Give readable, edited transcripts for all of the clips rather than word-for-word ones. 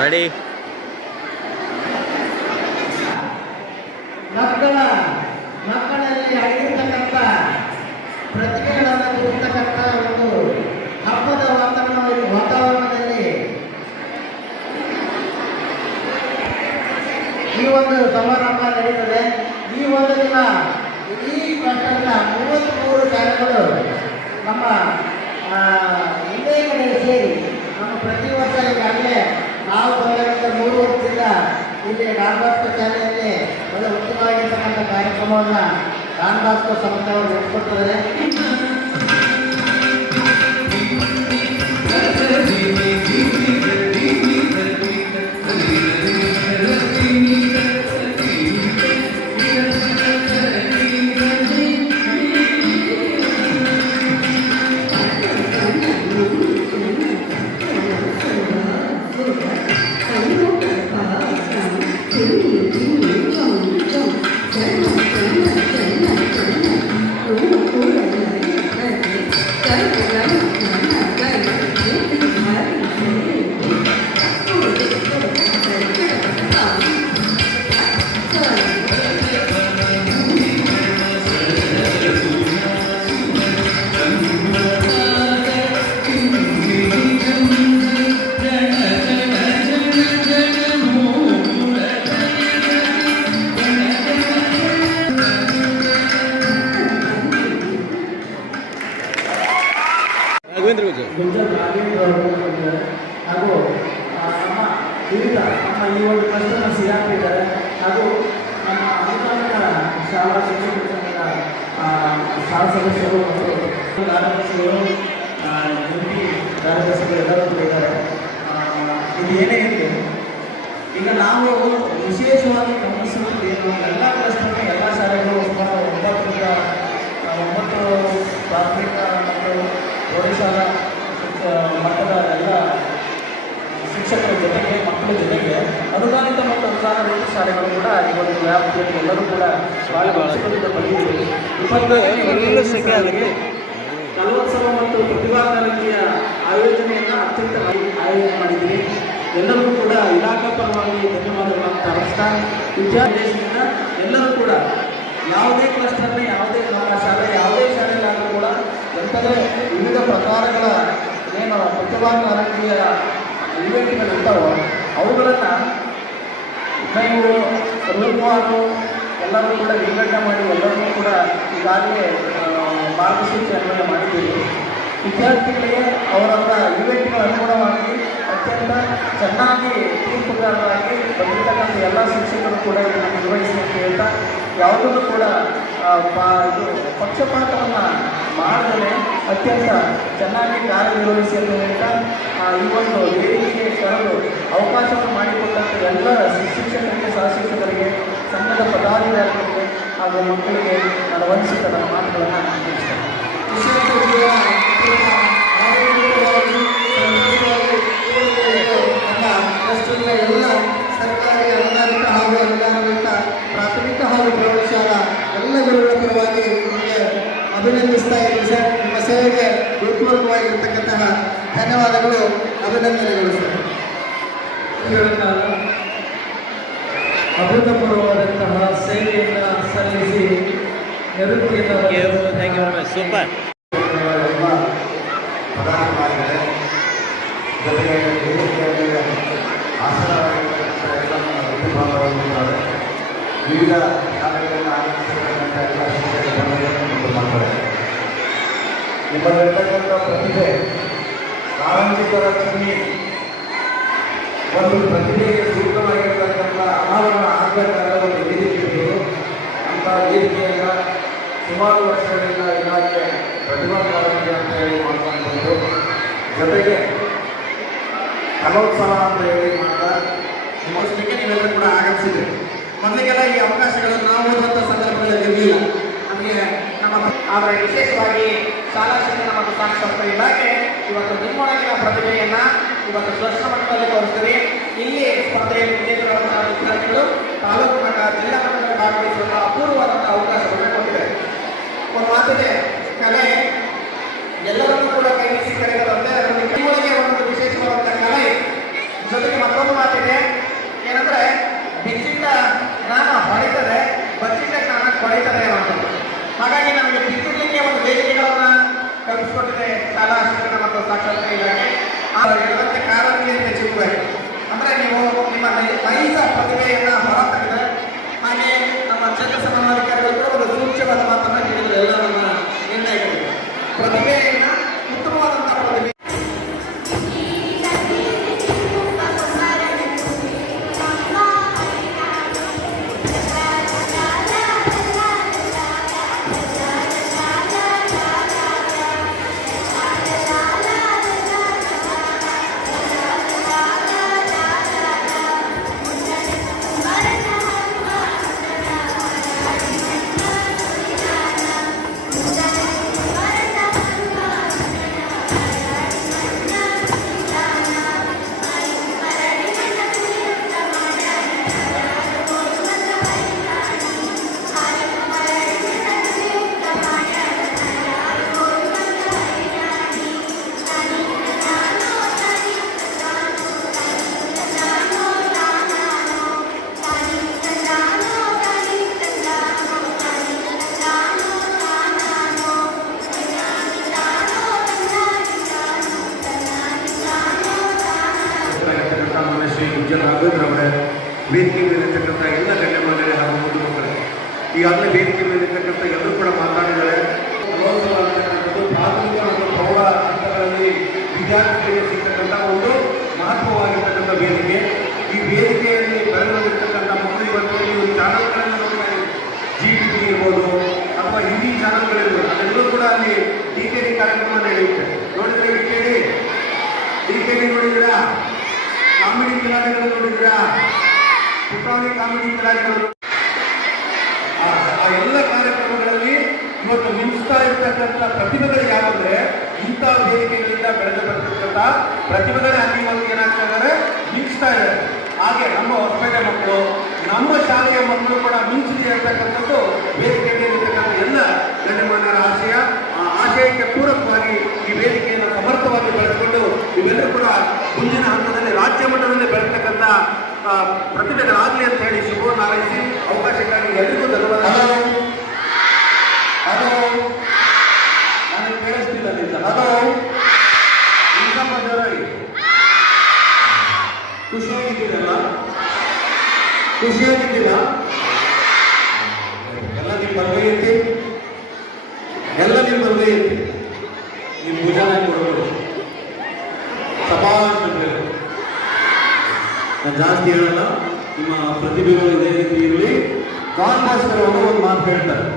Ready? ಮಕ್ಕಳಲ್ಲಿ ಆಗಿರ್ತಕ್ಕಂಥ ಪ್ರತಿಭೆಗಳನ್ನು ತೋರಿಸ್ತಕ್ಕಂಥ ಒಂದು ಹಬ್ಬದ ವಾತಾವರಣದಲ್ಲಿ ಈ ಒಂದು ಸಮಾರಂಭ ನಡೀತದೆ. ಈ ಒಂದು ದಿನ ಇಡೀ ಪಟ್ಟಣದ 33 ಶಾಲೆಗಳು ನಮ್ಮ ಒಂದೇ ಕಡೆ ಸೇರಿ ನಮ್ಮ ಪ್ರತಿ ವರ್ಷ ಈಗಾಗಲೇ ನಾವು ಬಂದಂಥ 3 ವರ್ಷದಿಂದ ಇಲ್ಲಿ ಡಾನ್ ಬಾಸ್ಕೋ ಶಾಲೆಯಲ್ಲಿ ಒಳ್ಳೆ ಉತ್ತಮವಾಗಿರ್ತಕ್ಕಂಥ ಕಾರ್ಯಕ್ರಮವನ್ನು ಡಾನ್ ಬಾಸ್ಕೋ ಸಂಸ್ಥೆಯವರು ನಡೆಸ್ಕೊಡ್ತಾರೆ. ಹಾಗೂ ನಮ್ಮ ವಿವಿಧ ನಮ್ಮ ಈ ಒಂದು ಕಷ್ಟವನ್ನು ಸಿಗಾಕಿದ್ದಾರೆ. ಹಾಗೂ ನಮ್ಮ ಅನುದಾನಿತ ಶಾಲಾ ಶಿಕ್ಷಕ ಸಂಘದ ಶಾಲಾ ಸದಸ್ಯರು ಮತ್ತು ಕಾರ್ಯದರ್ಶಿಗಳು ಕಾರ್ಯದರ್ಶಿಗಳು ಎಲ್ಲರೂ ಕೂಡ ಇದ್ದಾರೆ. ಇದು ಏನೇ ಇರಲಿ, ಈಗ ನಾವು ವಿಶೇಷವಾಗಿ ಗಮನಿಸುವುದು ಏನು, ಎಲ್ಲ ಕ್ಲಸ್ಟರ್ನ ಎಲ್ಲ ಶಾಲೆಗಳು ಸುಮಾರು 9 ಪ್ರಾಥಮಿಕ ಮತ್ತು ಪ್ರೌಢಶಾಲಾ ಮಟ್ಟದ ಎಲ್ಲ ಶಿಕ್ಷಕರ ಜೊತೆಗೆ ಮಕ್ಕಳ ಜೊತೆಗೆ ಅನುದಾನಿತ ಮತ್ತು ಅನುದಾನ ರಹಿತ ಶಾಲೆಗಳು ಕೂಡ ಈ ಒಂದು ವ್ಯಾಪ್ತಿಯಲ್ಲಿ ಎಲ್ಲರೂ ಕೂಡ ಶಾಲೆ ಬಳಸಿಕೊಂಡು ಬಂದಿದ್ದೀವಿ. 22 ಕಲೋತ್ಸವ ಮತ್ತು ಪ್ರತಿಭಾ ಕಾರಂಜಿಯ ಆಯೋಜನೆಯನ್ನು ಅತ್ಯಂತ ಆಯೋಜನೆ ಮಾಡಿದ್ದೀವಿ. ಎಲ್ಲರಿಗೂ ಕೂಡ ಇಲಾಖಾ ಪರವಾಗಿ ಧನ್ಯವಾದಗಳನ್ನು ಅರ್ಪಿಸ್ತಾ ವಿದ್ಯಾದೇಶದಿಂದ ಎಲ್ಲರೂ ಕೂಡ ಯಾವುದೇ ಕ್ಲಸ್ಟರ್ನ ಯಾವುದೇ ನಮ್ಮ ಶಾಲೆ ಯಾವುದೇ ಶಾಲೆಗಳಾದರೂ ಕೂಡ ಎಂಥಂದರೆ ವಿವಿಧ ಪ್ರಕಾರಗಳ ಏನು ಪ್ರತಿಭಾ ಕಾರಂಜಿಯ ಇವೆಂಟ್ಗಳು ಇರ್ತಾವೋ ಅವುಗಳನ್ನು ನೀವು ರೂಪವಾರು ಎಲ್ಲರೂ ಕೂಡ ವಿಂಗಡಣೆ ಮಾಡಿ ಎಲ್ಲರೂ ಕೂಡ ಈಗಾಗಲೇ ಮಾರ್ಗಸೂಚಿ ಅನ್ವಯ ಮಾಡಿದ್ದೀವಿ. ವಿದ್ಯಾರ್ಥಿಗಳಿಗೆ ಅವರವರ ಇವೆಂಟ್ಗಳ ಅನುಗುಣವಾಗಿ ಅತ್ಯಂತ ಚೆನ್ನಾಗಿ ತೀರ್ಪುಗಾರರಾಗಿ ಬಂದಿರತಕ್ಕಂಥ ಎಲ್ಲ ಶಿಕ್ಷಕರು ಕೂಡ ಇದನ್ನು ನಿರ್ವಹಿಸಿ ಅಂತ ಹೇಳ್ತಾ ಯಾವುದನ್ನು ಕೂಡ ಇದು ಪಕ್ಷಪಾತವನ್ನು ಮಾಡದೇ ಅತ್ಯಂತ ಚೆನ್ನಾಗಿ ಕಾರ್ಯನಿರ್ವಹಿಸಿ ಅಂತ ಹೇಳ್ತಾ ಈ ಒಂದು ವೇದಿಕೆಗೆ ಕರೆದು ಅವಕಾಶವನ್ನು ಮಾಡಿಕೊಟ್ಟಂಥ ಎಲ್ಲ ಶಿಕ್ಷಕರಿಗೆ ಸಹಶಿಕ್ಷಕರಿಗೆ ಸಂಘದ ಪದಾಧಿಕಾರಿಗಳಿಗೆ ಹಾಗೂ ಮಕ್ಕಳಿಗೆ ನಾನು ವಂದಿಸಿದ ನನ್ನ ಮಾತುಗಳನ್ನು ತಿಳಿಸ್ತೇನೆ. ಎಲ್ಲ ಸರ್ಕಾರಿ ಅನುದಾನಿತ ಹಾಗೂ ಅನುದಾನರಹಿತ ಪ್ರಾಥಮಿಕ ಹಾಗೂ ಪ್ರೌಢಶಾಲಾ ಎಲ್ಲ ಗುರುಗಳ ಪರವಾಗಿ ನಿಮಗೆ ಅಭಿನಂದಿಸ್ತಾ ಇದ್ದೀನಿ ಸರ್. ನಿಮ್ಮ ಸೇವೆಗೆ ಹೃತ್ಪೂರ್ವಕವಾಗಿರ್ತಕ್ಕಂತಹ ಧನ್ಯವಾದಗಳು, ಅಭಿನಂದನೆಗಳು ಸರ್. ಅಭೂತಪೂರ್ವವಾದಂತಹ ಸೇವೆಯನ್ನು ಸಲ್ಲಿಸಿ ನಿವೃತ್ತಿಯನ್ನು ಸೂಪರ್ ವಿವಿಧ ಶಾಲೆಗಳನ್ನು ಆಗಮಿಸಿರ್ತಕ್ಕಂಥ ಎಲ್ಲ ಶಿಕ್ಷಕರು ಮಾಡ್ತಾರೆ. ನಿಮ್ಮಲ್ಲಿರ್ತಕ್ಕಂಥ ಪ್ರತಿಭೆ ಕಾರಂಜಿಕರ ಚಿನ್ನಿ ಒಂದು ಪ್ರತಿಭೆಗೆ ಸೂಕ್ತವಾಗಿರ್ತಕ್ಕಂಥ ಅನಾವರಣ ಆಗಬೇಕಾದ ಒಂದು ವೇದಿಕೆ ಇರುವುದು. ಅಂಥ ವೇದಿಕೆಯನ್ನು ಸುಮಾರು ವರ್ಷಗಳಿಂದ ಇಲಾಖೆ ಪ್ರತಿಭಾ ಕಾರಂಜಿ ಅಂತ ಹೇಳಿ ಮಾಡ್ಕೊಂಡು ಬಂದು ಜೊತೆಗೆ ಕಲೋತ್ಸವ ಅಂತ ಹೇಳಿ ಮಾಡ್ತಾ ನಿಮ್ಮಷ್ಟಕ್ಕೆ ನೀವೆಲ್ಲರೂ ಕೂಡ ಆಗಮಿಸಿದ್ರಿ. ಮೊದಲಿಗೆಲ್ಲ ಈ ಅವಕಾಶಗಳನ್ನು ನಾವು ಓದುವಂಥ ಸಂದರ್ಭಗಳಲ್ಲಿ ಇರಲಿಲ್ಲ ನಮಗೆ. ನಮ್ಮ ಆದರೆ ವಿಶೇಷವಾಗಿ ಶಾಲಾ ಶಿಕ್ಷಣ ಮತ್ತು ಸಾಕ್ಷರತಾ ಇಲಾಖೆ ಇವತ್ತು ನಿಮ್ಮೊಳಗಿನ ಪ್ರತಿಭೆಯನ್ನ ಇವತ್ತು ದರ್ಶನ ಮಟ್ಟದಲ್ಲಿ ತೋರಿಸ್ತೀವಿ. ಇಲ್ಲಿ ಸ್ಪರ್ಧೆಯಲ್ಲಿ ವಿಜೇತರಾದಂತಹ ವಿದ್ಯಾರ್ಥಿಗಳು ತಾಲೂಕು ಮಟ್ಟ ಜಿಲ್ಲಾ ಮಟ್ಟದಲ್ಲಿ ಭಾಗವಹಿಸುವಂತಹ ಅಪೂರ್ವವಾದಂತಹ ಅವಕಾಶವನ್ನು ಕೊಟ್ಟಿದ್ದಾರೆ. ಒಂದು ಮಾತಿದೆ, ಕಲೆ ಎಲ್ಲರನ್ನೂ ಕೂಡ ಕೈ ಬೀಸಿ ಕರೆಯದಂತೆ ಅದರಲ್ಲಿ ಕೈಗಳಿಗೆ ಒಂದು ವಿಶೇಷವಾದಂತಹ ಕಲೆ ಇದೆ. ಜೊತೆಗೆ ಮತ್ತೊಂದು ಮಾತಿದೆ, ಏನಂದ್ರೆ ಬಿಚ್ಚಿಟ್ಟ ಜ್ಞಾನ ಹೊಳಿತದೆ, ಬಚ್ಚಿಟ್ಟ ಜ್ಞಾನ ಕೊಳೆಯುತ್ತದೆ ಅನ್ನೋದು. ಹಾಗಾಗಿ ನಮಗೆ ಬಿಚ್ಚಿಡ್ಲಿಕ್ಕೆ ಒಂದು ವೇದಿಕೆಗಳನ್ನ ಕಲ್ಪಿಸಿಕೊಟ್ಟಿದೆ ಶಾಲಾ ಶಿಕ್ಷಣ ಮತ್ತು ಸಾಕ್ಷರತೆ ಇಲಾಖೆ. ಹೇಳುವಂತೆ ಕಾರಂಜಿಯಂತೆ ಚಿಕ್ಕುವೆ ಅಂದ್ರೆ ನೀವು ನಿಮ್ಮ ನೈಜ ಪ್ರತಿಭೆಯನ್ನ ಹೊರತಂದ್ರೆ, ಹಾಗೆ ನಮ್ಮ ಕ್ಷೇತ್ರ ಸಮನ್ವಯಾಧಿಕಾರಿಗಳು ಕೂಡ ಒಂದು ಸೂಕ್ಷ್ಮವಾದ ಮಾತನ್ನ ಹೇಳಿದ್ರು. ಎಲ್ಲ ನಮ್ಮ ನಿರ್ಣಯಗಳು ಪ್ರತಿಭೆಯನ್ನ ಉತ್ತಮವಾದಂತಹ ಪ್ರತಿಭೆ ವೇದಿಕೆ ಮೇಲಿರ್ತಕ್ಕಂಥ ಎಲ್ಲ ಗಣ್ಯಮಾನ್ಯರೇ ಹಾಗೂ ಮುದ್ದು ಮಕ್ಕಳೇ, ಈಗಾಗಲೇ ವೇದಿಕೆ ಮೇಲಿರ್ತಕ್ಕಂಥ ಎಲ್ಲರೂ ಕೂಡ ಮಾತಾಡಿದ್ದಾರೆ. ಕಲೋತ್ಸವ ಅಂತಕ್ಕಂಥದ್ದು ಪ್ರಾಥಮಿಕ ಮತ್ತು ಪ್ರೌಢ ಹಂತಗಳಲ್ಲಿ ವಿದ್ಯಾರ್ಥಿಗಳಿಗೆ ಸಿಗ್ತಕ್ಕಂಥ ಒಂದು ಮಹತ್ವವಾಗಿರ್ತಕ್ಕಂಥ ವೇದಿಕೆ. ಈ ವೇದಿಕೆಯಲ್ಲಿ ಬೆಳೆದಿರ್ತಕ್ಕಂಥ ಮಕ್ಕಳು ಇವತ್ತು ನೀವು ಚಾನಲ್ಗಳನ್ನು ನೋಡ್ತಾ GTV ಇರ್ಬೋದು ಅಥವಾ ಹಿಂದಿ ಚಾನಲ್ಗಳಿರ್ಬೋದು, ಅದೆಲ್ಲರೂ ಕೂಡ ಅಲ್ಲಿ DKD ಕಾರ್ಯಕ್ರಮ ನಡೆಯುತ್ತೆ. ನೋಡಿದ್ರೆ DKD ನೋಡಿದ್ದೀರಾ? ಕಾಮಿಡಿ ಕಲಾವಿದರು ನೋಡಿದ್ದೀರಾ? ಪುಟಾಣಿ ಕಾಮಿಡಿ ಕಲಾವಿದರು. ಆ ಎಲ್ಲ ಕಾರ್ಯಕ್ರಮಗಳಲ್ಲಿ ಇವತ್ತು ಮಿಂಚ್ತಾ ಇರ್ತಕ್ಕಂಥ ಪ್ರತಿಭೆಗಳು ಯಾವಂದ್ರೆ ಇಂಥ ವೇದಿಕೆಗಳಿಂದ ಬೆಳೆದು ಬರ್ತಕ್ಕಂಥ ಪ್ರತಿಭೆಗಳೇ ಅಲ್ಲಿ ಇವತ್ತು ಏನಾಗ್ತಾ ಇದ್ದಾರೆ, ಮಿಂಚ್ತಾ ಇದ್ದಾರೆ. ಹಾಗೆ ನಮ್ಮ ಹೊಸಪೇಟೆ ಮಕ್ಕಳು, ನಮ್ಮ ಶಾಲೆಯ ಮಕ್ಕಳು ಕೂಡ ಮಿಂಚಿದೆ ಇರ್ತಕ್ಕಂಥದ್ದು ವೇದಿಕೆಯಲ್ಲಿರ್ತಕ್ಕಂಥ ಎಲ್ಲ ಗಣ್ಯಮಾನ್ಯರ ಆಶಯ. ಆ ಆಶಯಕ್ಕೆ ಪೂರಕವಾಗಿ ಈ ವೇದಿಕೆಯನ್ನು ಸಮರ್ಥವಾಗಿ ಬೆಳೆಸಿಕೊಂಡು ಇವೆಲ್ಲರೂ ಕೂಡ ಮುಂದಿನ ಹಂತದಲ್ಲಿ ರಾಜ್ಯ ಮಟ್ಟದಲ್ಲಿ ಬೆಳೆಸ್ತಕ್ಕಂಥ ಪ್ರತಿಭೆಗಳಾಗಲಿ ಅಂತ ಹೇಳಿ ಶುಭವನ್ನು ಹಾರೈಸಿ ಅವಕಾಶಕ್ಕಾಗಿ ಎಲ್ಲರಿಗೂ ಧನ್ಯವಾದ. ಹಲೋ, ನನಗೆ ಕೇಳಿಸ್ತಿಲ್ಲ ನಿಂತ. ಹಲೋ, ಖುಷಿಯಾಗಿದ್ದೀರಲ್ಲ? ಖುಷಿಯಾಗಿದ್ದೀರಾ? ಎಲ್ಲ ನಿಮ್ಮ ಬರ್ಬೇಕೈತಿ, ಎಲ್ಲ ನಿಮ್ಮ ಬರ್ಬೇಕೈತಿ. ನಿಮ್ಮ ಭುಜನ ಕೊಡೋದು ಸಭಾ ನಾನು ಜಾಸ್ತಿ ಹೇಳಲ್ಲ. ನಿಮ್ಮ ಪ್ರತಿಭೆಗಳು ಇದೇ ರೀತಿ ಇರಲಿ. ಕಾನ್ಭಾಸ್ಕರ್ ಅವರು ಒಂದು ಮಾತು ಹೇಳ್ತಾರೆ,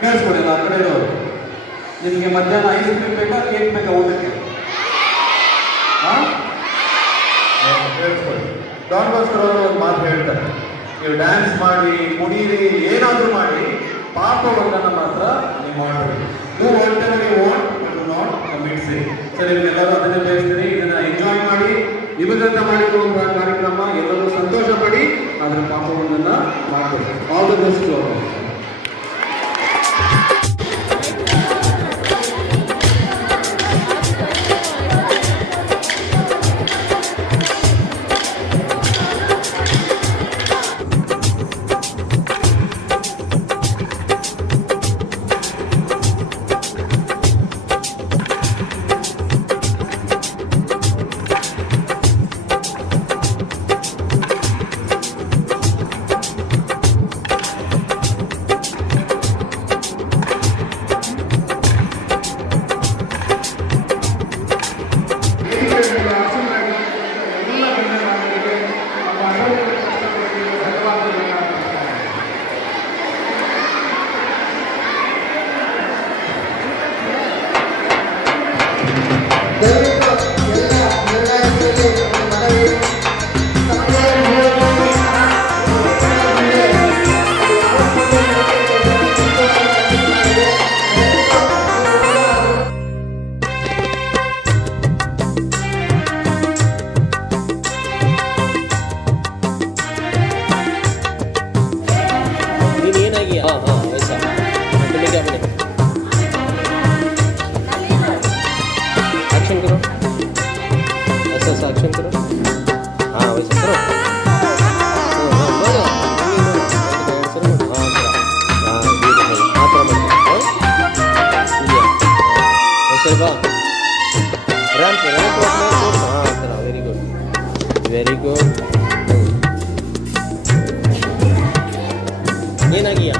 ಕೇಳಿಸ್ಕೊಡಿಲ್ಲ ಆ ಕಡೆ ಇರೋರು. ನಿಮಗೆ ಮಧ್ಯಾಹ್ನ ಐಸ್ ಕ್ರೀಮ್ ಬೇಕಾ, ಕೇಕ್ ಬೇಕಾ ಊಟಕ್ಕೆ? ಕೇಳಿಸ್ಕೊಡಿ. ಕಾನ್ಭಾಸ್ಕರ್ ಅವರು ಒಂದು ಮಾತು ಹೇಳ್ತಾರೆ, ನೀವು ಡ್ಯಾನ್ಸ್ ಮಾಡಿ, ಕುಡೀರಿ, ಏನಾದರೂ ಮಾಡಿ, ಪಾಪವನ್ನು ಮಾತ್ರ ನೀವು ಮಾಡಬೇಕು. ನೀವು want you want, you not commit sin. ಸರಿ, ನಿಮ್ಗೆಲ್ಲರೂ ಅದನ್ನೇ ಬಯಸ್ತೀನಿ. ಇದನ್ನ ಎಂಜಾಯ್ ಮಾಡಿ, ನಿಮಗಂತ ಮಾಡಿರುವ ಕಾರ್ಯಕ್ರಮ, ಎಲ್ಲರೂ ಸಂತೋಷ ಪಡಿ, ಅದರ ಪಾಪವನ್ನ ಮಾಡಬೇಕು. All the best. ರ್ಯಾಂಪ್ ಹಾಂ ಆ ಥರ ವೆರಿ ಗುಡ್ ವೆರಿ ಗುಡ್ ಏನಾಗಿಯಾ